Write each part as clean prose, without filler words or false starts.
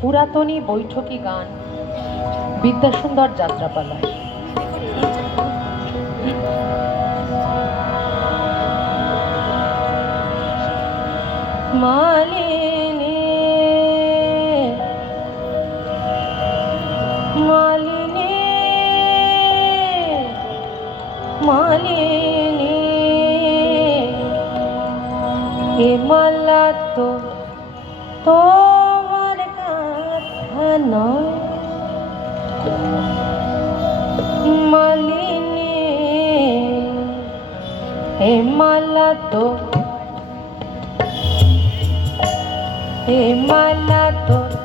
পুরাতনী বৈঠকি গান বিদ্যাসুন্দর যাত্রাপালায়। মালিনী মালিনী মালিনী এ মালা তো তোমার কথা নয়, মালিনী এ মালা তো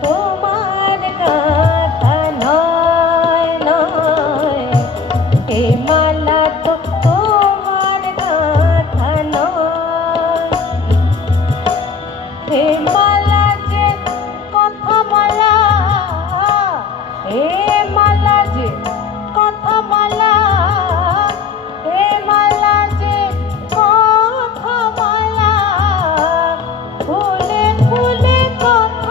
তোমার কথা নয় নয়, এ মালা তো তোমার কথা নয়। এ মালা যে কথা মালা, এ মালা যে কথা মালা, এ মালা যে কথা মালা, ফুলে ফুলে কথা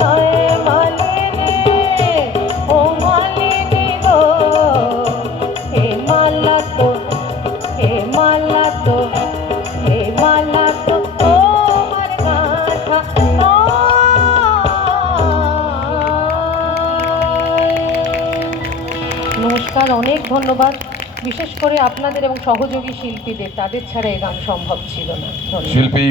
নয় মালিনী, ও মালিনী গো, এ মালা তো, এ মালা তো, এ মালা তো তোমার গাঁথা নয়। নমস্কার, অনেক ধন্যবাদ, বিশেষ করে আপনাদের এবং সহযোগী শিল্পীদের, তাদের ছাড়া এই গান সম্ভব ছিল না। ধন্যবাদ। শিল্পী